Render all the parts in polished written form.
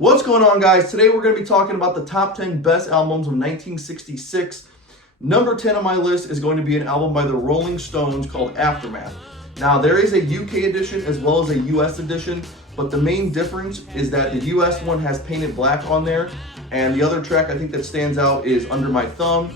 What's going on, guys? Today we're going to be talking about the top 10 best albums of 1966. Number 10 on my list is going to be an album by the Rolling Stones called Aftermath. Now, there is a UK edition as well as a US edition, but the main difference is that the US one has Painted Black on there, and the other track I think that stands out is Under My Thumb.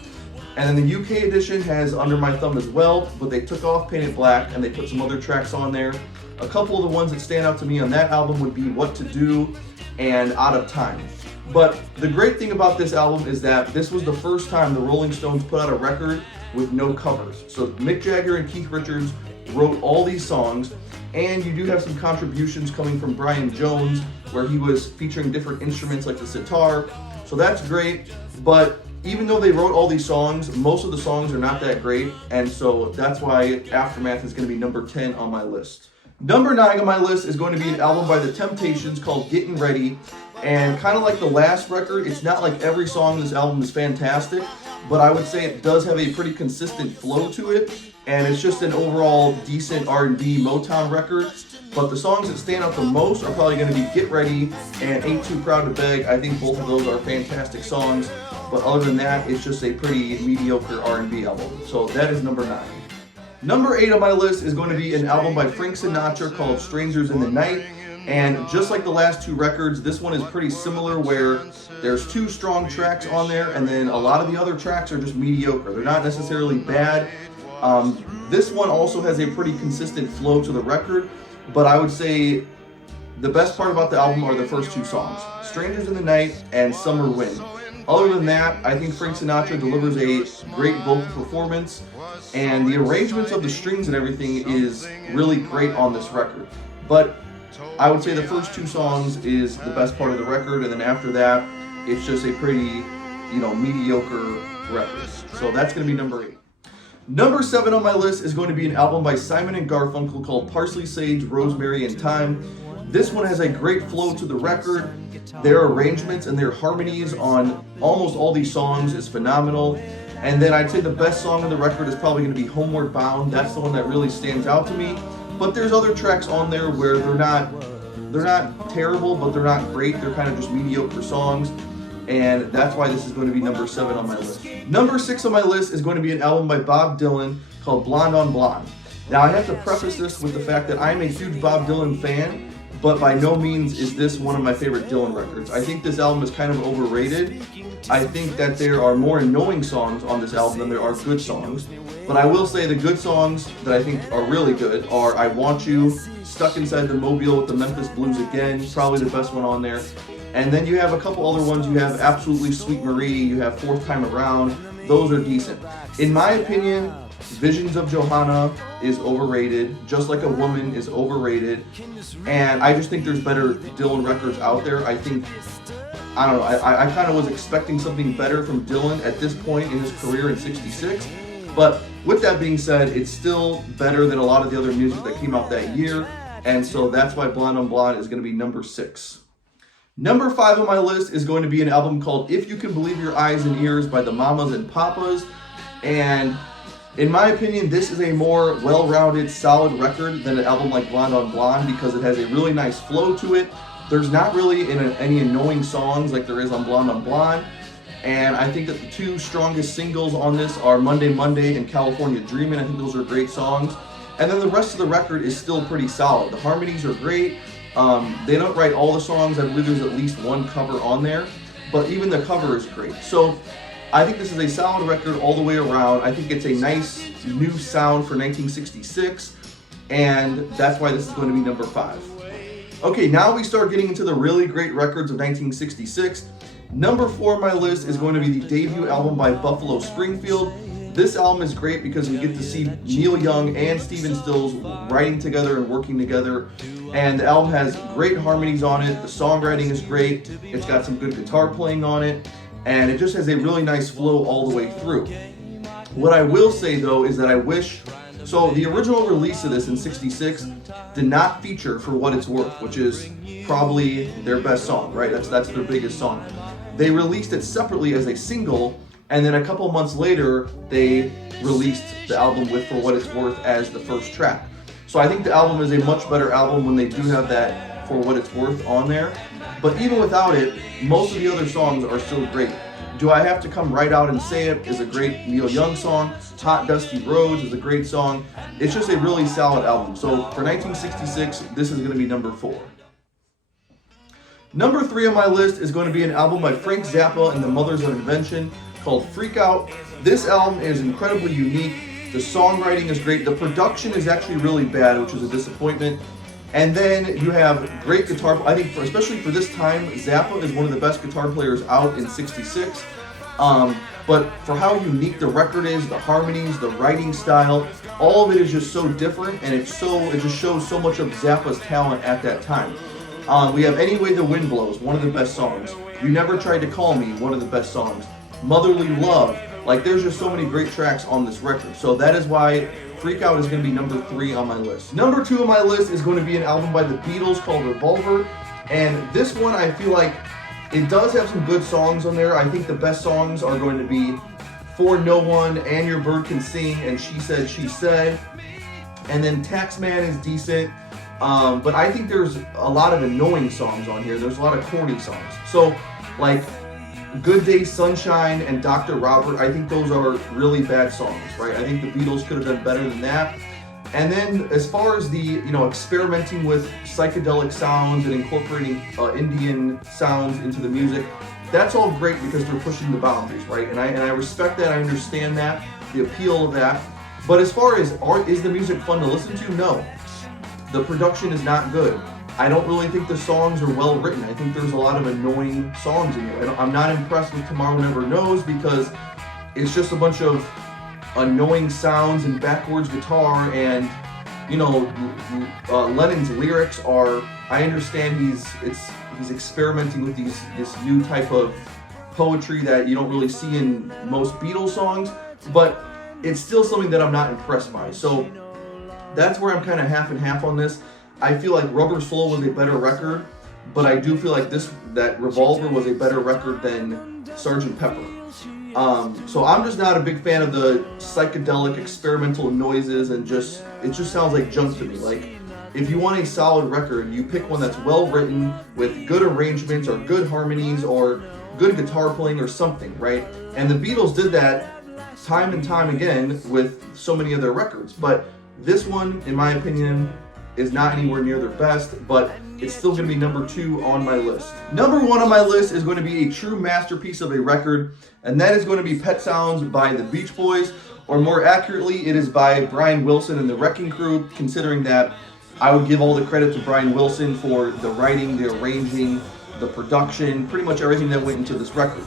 And then the UK edition has Under My Thumb as well, but they took off Painted Black and they put some other tracks on there. A couple of the ones that stand out to me on that album would be What to Do and Out of Time. But the great thing about this album is that this was the first time the Rolling Stones put out a record with no covers. So Mick Jagger and Keith Richards wrote all these songs, and you do have some contributions coming from Brian Jones, where he was featuring different instruments like the sitar. So that's great, but even though they wrote all these songs, most of the songs are not that great, and so that's why Aftermath is going to be number 10 on my list. Number 9 on my list is going to be an album by The Temptations called Gettin' Ready, and kind of like the last record, it's not like every song in this album is fantastic, but I would say it does have a pretty consistent flow to it, and it's just an overall decent R&B Motown record. But the songs that stand out the most are probably going to be Get Ready and Ain't Too Proud to Beg. I think both of those are fantastic songs, but other than that, it's just a pretty mediocre R&B album. So that is number 9. Number 8 on my list is going to be an album by Frank Sinatra called Strangers in the Night. And just like the last two records, this one is pretty similar, where there's 2 strong tracks on there, and then a lot of the other tracks are just mediocre. They're not necessarily bad. This one also has a pretty consistent flow to the record, but I would say the best part about the album are the first 2 songs, Strangers in the Night and Summer Wind. Other than that, I think Frank Sinatra delivers a great vocal performance, and the arrangements of the strings and everything is really great on this record. But I would say the first 2 songs is the best part of the record, and then after that, it's just a pretty, mediocre record. So that's going to be number 8. Number 7 on my list is going to be an album by Simon and Garfunkel called Parsley, Sage, Rosemary, and Thyme. This one has a great flow to the record. Their arrangements and their harmonies on almost all these songs is phenomenal. And then I'd say the best song on the record is probably going to be Homeward Bound. That's the one that really stands out to me. But there's other tracks on there where they're not terrible, but they're not great. They're kind of just mediocre songs. And that's why this is going to be number 7 on my list. Number 6 on my list is going to be an album by Bob Dylan called Blonde on Blonde. Now, I have to preface this with the fact that I'm a huge Bob Dylan fan, but by no means is this one of my favorite Dylan records. I think this album is kind of overrated. I think that there are more annoying songs on this album than there are good songs. But I will say the good songs that I think are really good are I Want You, Stuck Inside the Mobile with the Memphis Blues Again, probably the best one on there. And then you have a couple other ones. You have Absolutely Sweet Marie, you have Fourth Time Around. Those are decent. In my opinion, Visions of Johanna is overrated. Just Like a Woman is overrated. And I just think there's better Dylan records out there. I don't know, I kind of was expecting something better from Dylan at this point in his career in 66. But with that being said, it's still better than a lot of the other music that came out that year. And so that's why Blonde on Blonde is going to be number 6. Number 5 on my list is going to be an album called If You Can Believe Your Eyes and Ears by the Mamas and Papas. And in my opinion, this is a more well-rounded, solid record than an album like Blonde on Blonde because it has a really nice flow to it. There's not really any annoying songs like there is on Blonde on Blonde. And I think that the 2 strongest singles on this are Monday Monday and California Dreamin'. I think those are great songs. And then the rest of the record is still pretty solid. The harmonies are great. They don't write all the songs. I believe there's at least 1 cover on there, but even the cover is great. So I think this is a solid record all the way around. I think it's a nice new sound for 1966, and that's why this is going to be number 5. Okay, now we start getting into the really great records of 1966. Number 4 on my list is going to be the debut album by Buffalo Springfield. This album is great because we get to see Neil Young and Stephen Stills writing together and working together. And the album has great harmonies on it. The songwriting is great. It's got some good guitar playing on it. And it just has a really nice flow all the way through. What I will say, though, is that I wish... So the original release of this in 66 did not feature For What It's Worth, which is probably their best song, right? That's their biggest song. They released it separately as a single, and then a couple months later, they released the album with For What It's Worth as the first track. So I think the album is a much better album when they do have that for what it's worth on there. But even without it, most of the other songs are still great. Do I Have to Come Right Out and Say It is a great Neil Young song. Hot Dusty Roads is a great song. It's just a really solid album. So for 1966, this is going to be number 4. Number 3 on my list is going to be an album by Frank Zappa and the Mothers of Invention called Freak Out. This album is incredibly unique. The songwriting is great. The production is actually really bad, which is a disappointment. And then you have great guitar. I think, especially for this time, Zappa is one of the best guitar players out in '66. But for how unique the record is, the harmonies, the writing style, all of it is just so different, and it just shows so much of Zappa's talent at that time. We have Any Way the Wind Blows, one of the best songs. You Never Tried to Call Me, one of the best songs. Motherly Love. Like, there's just so many great tracks on this record. So that is why Freak Out is going to be number 3 on my list. Number 2 on my list is going to be an album by the Beatles called Revolver. And this one, I feel like it does have some good songs on there. I think the best songs are going to be For No One, And Your Bird Can Sing, and She Said, She Said. And then Taxman is decent. But I think there's a lot of annoying songs on here. There's a lot of corny songs. So, like, Good Day Sunshine and Dr. Robert, I think those are really bad songs, right? I think the Beatles could have done better than that. And then as far as the, experimenting with psychedelic sounds and incorporating Indian sounds into the music, that's all great because they're pushing the boundaries, right? And I respect that, I understand that, the appeal of that. But as far as is the music fun to listen to? No. The production is not good. I don't really think the songs are well written. I think there's a lot of annoying songs in here. I'm not impressed with Tomorrow Never Knows because it's just a bunch of annoying sounds and backwards guitar, and Lennon's lyrics are, I understand he's experimenting with this new type of poetry that you don't really see in most Beatles songs, but it's still something that I'm not impressed by. So that's where I'm kind of half and half on this. I feel like Rubber Soul was a better record, but I do feel like that Revolver was a better record than Sgt. Pepper. So I'm just not a big fan of the psychedelic experimental noises, and it just sounds like junk to me. Like, if you want a solid record, you pick one that's well written with good arrangements or good harmonies or good guitar playing or something, right? And the Beatles did that time and time again with so many of their records. But this one, in my opinion, is not anywhere near their best, but it's still going to be number 2 on my list. Number 1 on my list is going to be a true masterpiece of a record, and that is going to be Pet Sounds by the Beach Boys, or more accurately, it is by Brian Wilson and the Wrecking Crew, considering that I would give all the credit to Brian Wilson for the writing, the arranging, the production, pretty much everything that went into this record.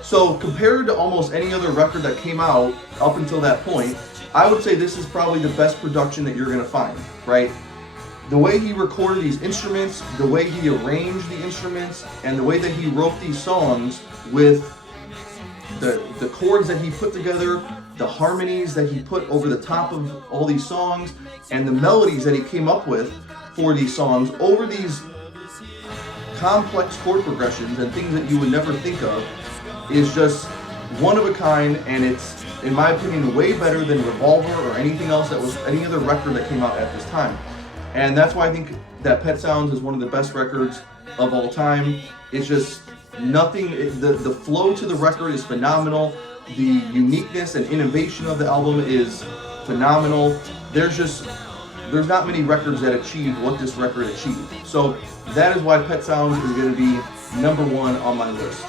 So compared to almost any other record that came out up until that point, I would say this is probably the best production that you're going to find, right? The way he recorded these instruments, the way he arranged the instruments, and the way that he wrote these songs with the chords that he put together, the harmonies that he put over the top of all these songs, and the melodies that he came up with for these songs over these complex chord progressions and things that you would never think of, is just one of a kind, and it's, in my opinion, way better than Revolver or anything else that was any other record that came out at this time. And that's why I think that Pet Sounds is one of the best records of all time. It's just nothing, the flow to the record is phenomenal. The uniqueness and innovation of the album is phenomenal. There's not many records that achieve what this record achieved. So that is why Pet Sounds is going to be number 1 on my list.